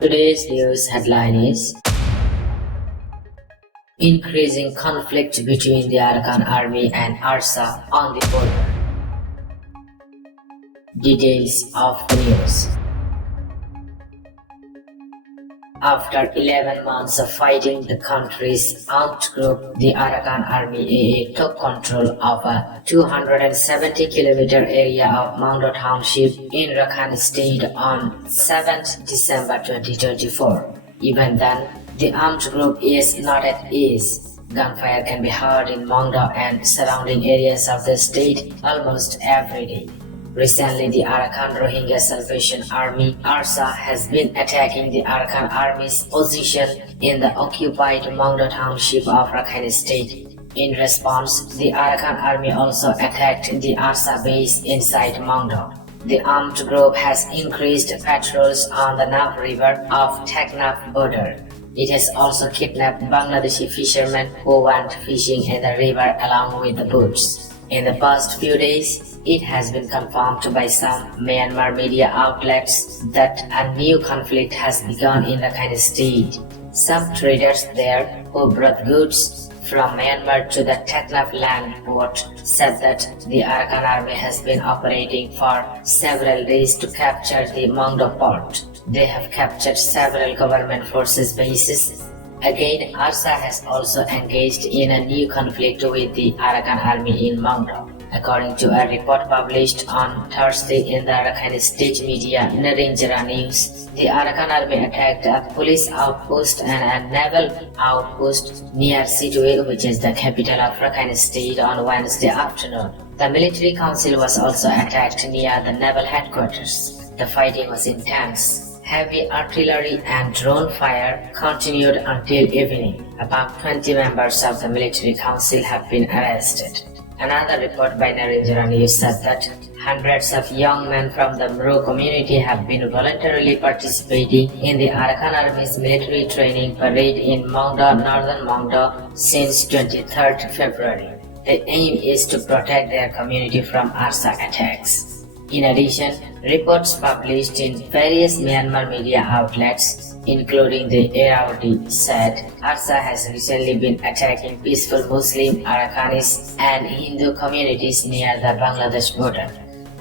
Today's news headline is Increasing conflict between the Arakan Army and Arsa on the border. Details of the news. After 11 months of fighting, the country's armed group, the Arakan Army AA, took control of a 270-kilometer area of Mangdo Township in Rakhine State on 7th December 2024. Even then, the armed group is not at ease. Gunfire can be heard in Mangdo and surrounding areas of the state almost every day. Recently, the Arakan Rohingya Salvation Army Arsa has been attacking the Arakan Army's position in the occupied Mangdo Township of Rakhine State. In response, the Arakan Army also attacked the Arsa base inside Mangdo. The armed group has increased patrols on the Nav River of Teknaf border. It has also kidnapped Bangladeshi fishermen who went fishing in the river along with the boats. In the past few days, it has been confirmed by some Myanmar media outlets that a new conflict has begun in Rakhine State. Some traders there who brought goods from Myanmar to the Teknaf land port said that the Arakan Army has been operating for several days to capture the Mangdo port. They have captured several government forces bases. Again, Arsa has also engaged in a new conflict with the Arakan Army in Mangdo. According to a report published on Thursday in the Rakhine State media Rohingya News, the Arakan Army attacked a police outpost and a naval outpost near Situe, which is the capital of Rakhine State, on Wednesday afternoon. The military council was also attacked near the naval headquarters. The fighting was intense. Heavy artillery and drone fire continued until evening. About 20 members of the military council have been arrested. Another report by Rohingya News said that hundreds of young men from the Rohingya community have been voluntarily participating in the Arakan Army's military training parade in Mangdo, northern Mangdo, since 23rd February. The aim is to protect their community from Arsa attacks. In addition, reports published in various Myanmar media outlets, including the RRV, said Arsa has recently been attacking peaceful Muslim, Arakanis, and Hindu communities near the Bangladesh border.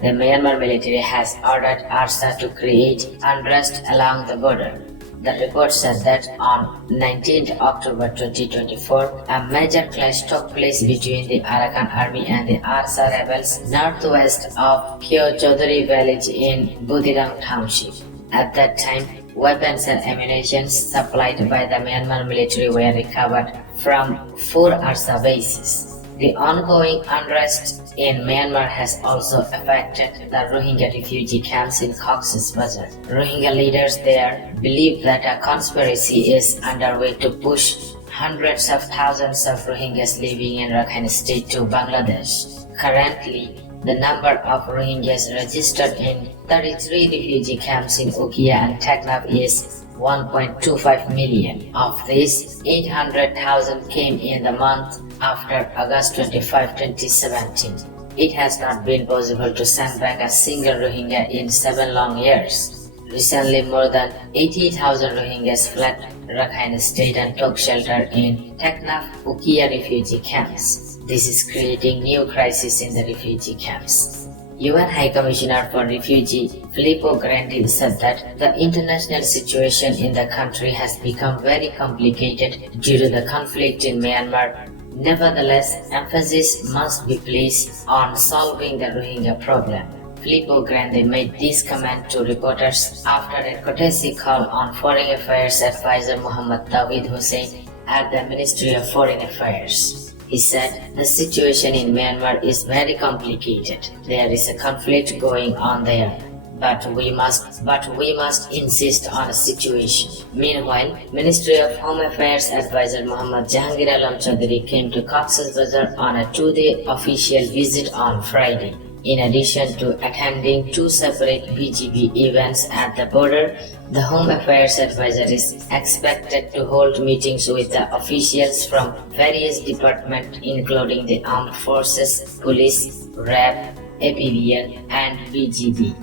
The Myanmar military has ordered Arsa to create unrest along the border. The report said that on 19th October 2024, a major clash took place between the Arakan Army and the Arsa rebels northwest of Kyo Chaudhary village in Budirang Township. At that time, weapons and ammunition supplied by the Myanmar military were recovered from 4 Arsa bases. The ongoing unrest in Myanmar has also affected the Rohingya refugee camps in Cox's Bazar. Rohingya leaders there believe that a conspiracy is underway to push hundreds of thousands of Rohingyas living in Rakhine State to Bangladesh. Currently, the number of Rohingyas registered in 33 refugee camps in Ukia and Teknaf is 1.25 million. Of this, 800,000 came in the month after August 25, 2017. It has not been possible to send back a single Rohingya in 7 long years. Recently, more than 80,000 Rohingyas fled Rakhine State and took shelter in Teknaf, Ukia refugee camps. This is creating new crisis in the refugee camps. UN High Commissioner for Refugee Filippo Grandi said that the international situation in the country has become very complicated due to the conflict in Myanmar. Nevertheless, emphasis must be placed on solving the Rohingya problem. Filippo Grandi made this comment to reporters after a courtesy call on Foreign Affairs Advisor Muhammad Tawhid Hussein at the Ministry of Foreign Affairs. He said, the situation in Myanmar is very complicated. There is a conflict going on there. But we must insist on a situation. Meanwhile, Ministry of Home Affairs Advisor Muhammad Jahangir Alam Chaudhary came to Cox's Bazar on a 2-day official visit on Friday. In addition to attending two separate BGB events at the border, the Home Affairs Advisor is expected to hold meetings with the officials from various departments including the Armed Forces, Police, RRV, APVN, and BGB.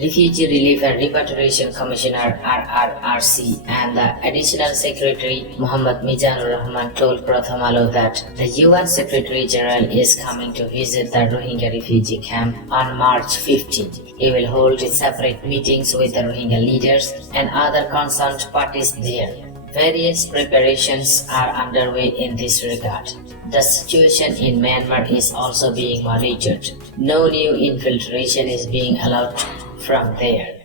Refugee Relief and Repatriation Commissioner RRRC and the Additional Secretary Mohammad Mizanur Rahman told Pratham that the UN Secretary General is coming to visit the Rohingya refugee camp on March 15. He will hold separate meetings with the Rohingya leaders and other concerned parties there. Various preparations are underway in this regard. The situation in Myanmar is also being monitored. No new infiltration is being allowed from there.